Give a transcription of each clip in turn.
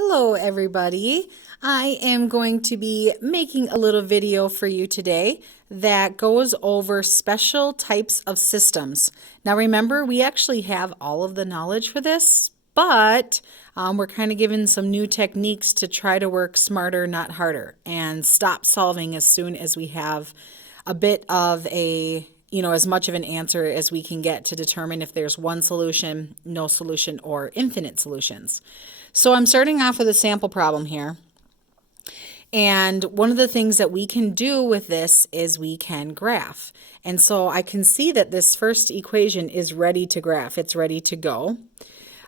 Hello everybody. I am going to be making a little video for you today that goes over special types of systems. Now remember, we actually have all of the knowledge for this, but we're kind of given some new techniques to try to work smarter, not harder, and stop solving as soon as we have a bit of as much of an answer as we can get to determine if there's one solution, no solution, or infinite solutions. So I'm starting off with a sample problem here. And one of the things that we can do with this is we can graph. And so I can see that this first equation is ready to graph. It's ready to go.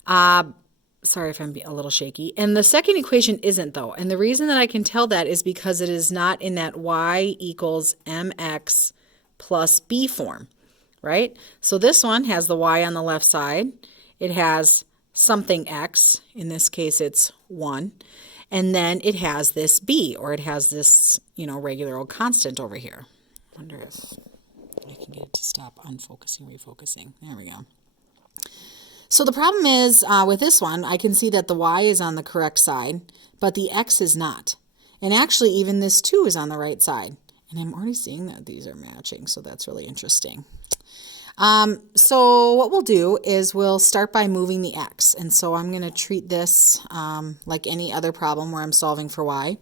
Sorry if I'm a little shaky. And the second equation isn't, though. And the reason that I can tell that is because it is not in that y equals mx plus b form, right? So this one has the y on the left side. It has something x, in this case it's 1, and then it has this b, or it has this, regular old constant over here. I wonder if I can get it to stop unfocusing, refocusing. There we go. So the problem is with this one, I can see that the y is on the correct side, but the x is not. And actually even this 2 is on the right side. And I'm already seeing that these are matching, so that's really interesting. So what we'll do is we'll start by moving the x. And so I'm going to treat this like any other problem where I'm solving for y.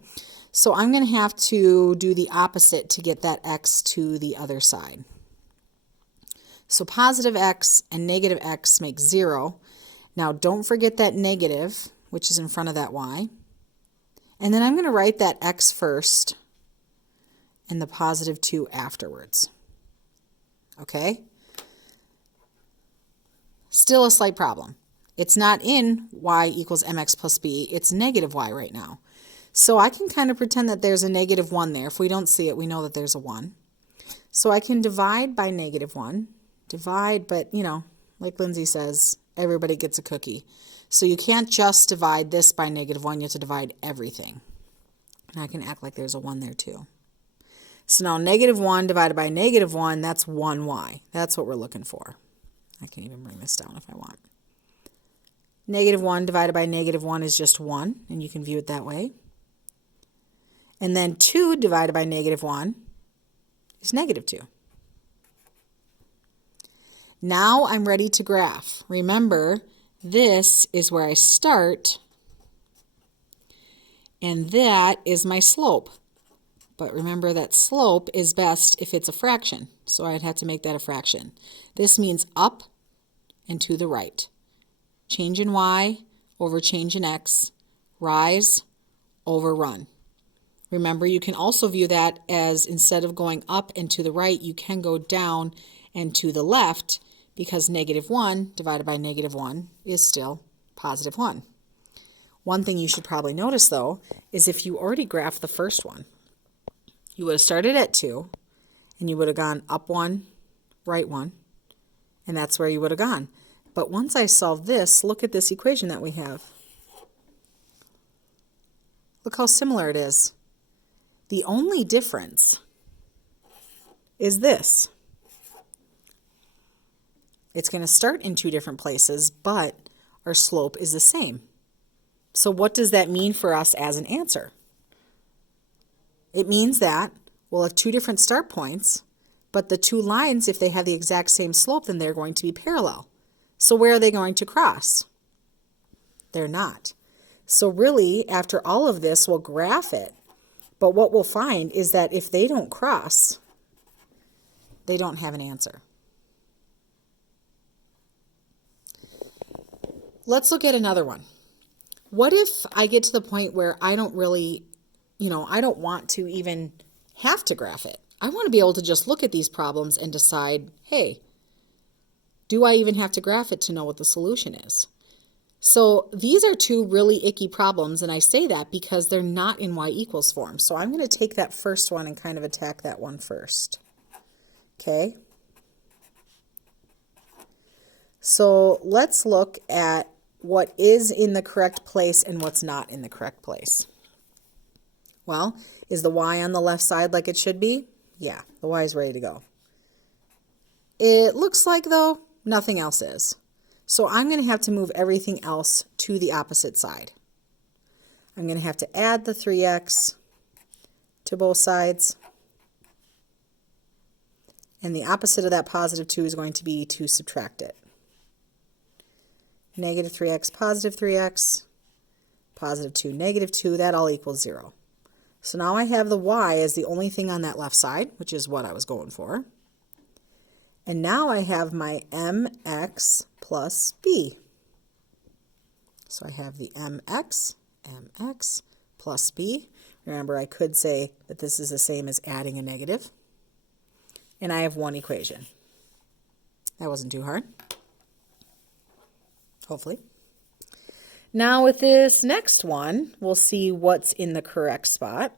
So I'm going to have to do the opposite to get that x to the other side. So positive x and negative x make 0. Now don't forget that negative, which is in front of that y. And then I'm going to write that x first and the positive 2 afterwards. Okay? Still a slight problem. It's not in y equals mx plus b. It's negative y right now. So I can kind of pretend that there's a negative 1 there. If we don't see it, we know that there's a 1. So I can divide by negative 1. Divide, but, like Lindsay says, everybody gets a cookie. So you can't just divide this by negative 1. You have to divide everything. And I can act like there's a 1 there too. So now negative 1 divided by negative 1, that's 1y. That's what we're looking for. I can even bring this down if I want. Negative 1 divided by negative 1 is just 1, and you can view it that way. And then 2 divided by negative 1 is negative 2. Now I'm ready to graph. Remember, this is where I start, and that is my slope. But remember that slope is best if it's a fraction, so I'd have to make that a fraction. This means up and to the right. Change in y over change in x, rise over run. Remember, you can also view that as instead of going up and to the right, you can go down and to the left, because negative 1 divided by negative 1 is still positive 1. One thing you should probably notice, though, is if you already graphed the first one, you would have started at 2, and you would have gone up 1, right 1, and that's where you would have gone. But once I solve this, look at this equation that we have. Look how similar it is. The only difference is this. It's going to start in 2 different places, but our slope is the same. So what does that mean for us as an answer? It means that we'll have 2 different start points, but the 2 lines, if they have the exact same slope, then they're going to be parallel. So where are they going to cross? They're not. So really, after all of this, we'll graph it. But what we'll find is that if they don't cross, they don't have an answer. Let's look at another one. What if I get to the point where I don't really, I don't want to even have to graph it? I want to be able to just look at these problems and decide, hey, do I even have to graph it to know what the solution is? So these are 2 really icky problems, and I say that because they're not in y equals form. So I'm going to take that first one and kind of attack that one first. Okay? So let's look at what is in the correct place and what's not in the correct place. Well, is the y on the left side like it should be? Yeah, the y is ready to go. It looks like, though, nothing else is. So I'm going to have to move everything else to the opposite side. I'm going to have to add the 3x to both sides. And the opposite of that positive 2 is going to be to subtract it. Negative 3x, positive 3x, positive 2, negative 2, that all equals 0. So now I have the y as the only thing on that left side, which is what I was going for. And now I have my mx plus b. So I have the mx plus b. Remember, I could say that this is the same as adding a negative. And I have one equation. That wasn't too hard. Hopefully. Now with this next one, we'll see what's in the correct spot.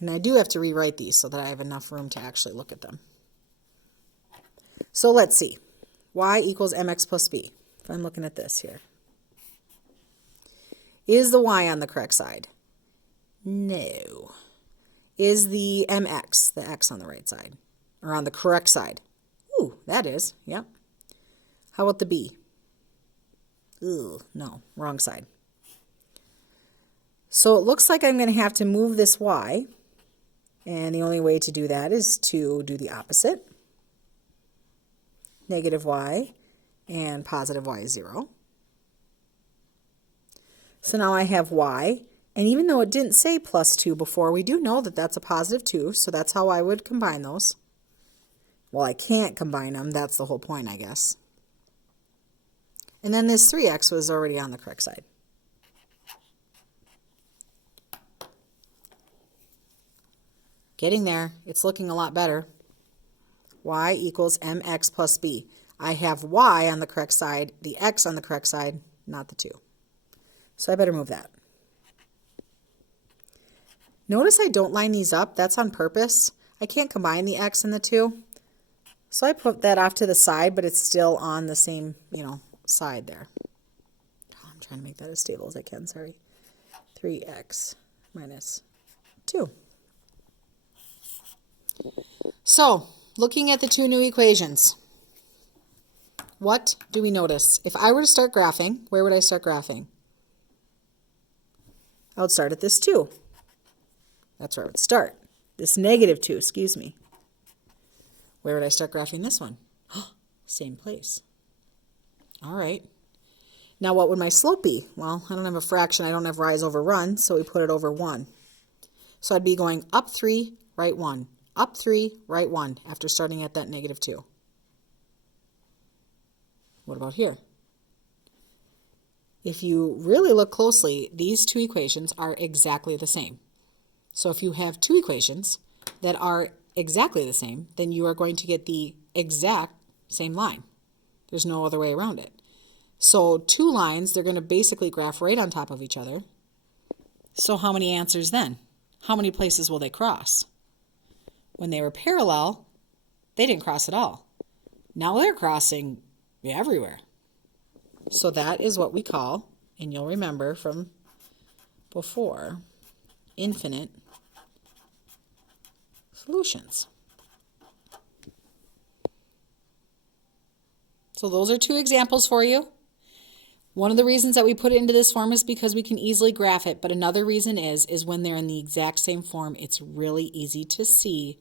And I do have to rewrite these so that I have enough room to actually look at them. So let's see. Y equals mx plus b. If I'm looking at this here. Is the y on the correct side? No. Is the mx, the x on the right side, or on the correct side? Ooh, that is, yep. How about the b? Ooh, no, wrong side. So it looks like I'm going to have to move this y, and the only way to do that is to do the opposite. Negative y and positive y is 0. So now I have y. And even though it didn't say plus 2 before, we do know that that's a positive 2, so that's how I would combine those. Well, I can't combine them. That's the whole point, I guess. And then this 3x was already on the correct side. Getting there. It's looking a lot better. Y equals mx plus b. I have y on the correct side, the x on the correct side, not the 2. So I better move that. Notice I don't line these up. That's on purpose. I can't combine the x and the 2. So I put that off to the side, but it's still on the same, side there. Oh, I'm trying to make that as stable as I can, sorry. 3x minus 2. So, looking at the two new equations, what do we notice? If I were to start graphing, where would I start graphing? I would start at this 2. That's where I would start. This negative 2, excuse me. Where would I start graphing this one? Same place. All right. Now what would my slope be? Well, I don't have a fraction. I don't have rise over run, so we put it over 1. So I'd be going up 3, right 1. Up 3, right 1 after starting at that negative 2. What about here? If you really look closely, these two equations are exactly the same. So if you have two equations that are exactly the same, then you are going to get the exact same line. There's no other way around it. So two lines, they're going to basically graph right on top of each other. So how many answers then? How many places will they cross? When they were parallel, they didn't cross at all. Now they're crossing everywhere. So that is what we call, and you'll remember from before, infinite solutions. So those are two examples for you. One of the reasons that we put it into this form is because we can easily graph it, but another reason is when they're in the exact same form, it's really easy to see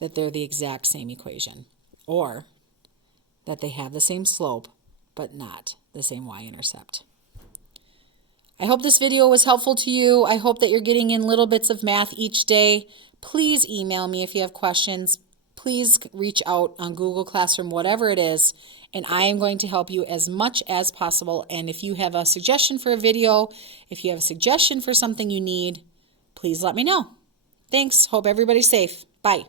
that they're the exact same equation, or that they have the same slope, but not the same y-intercept. I hope this video was helpful to you. I hope that you're getting in little bits of math each day. Please email me if you have questions. Please reach out on Google Classroom, whatever it is, and I am going to help you as much as possible. And if you have a suggestion for a video, if you have a suggestion for something you need, please let me know. Thanks. Hope everybody's safe. Bye.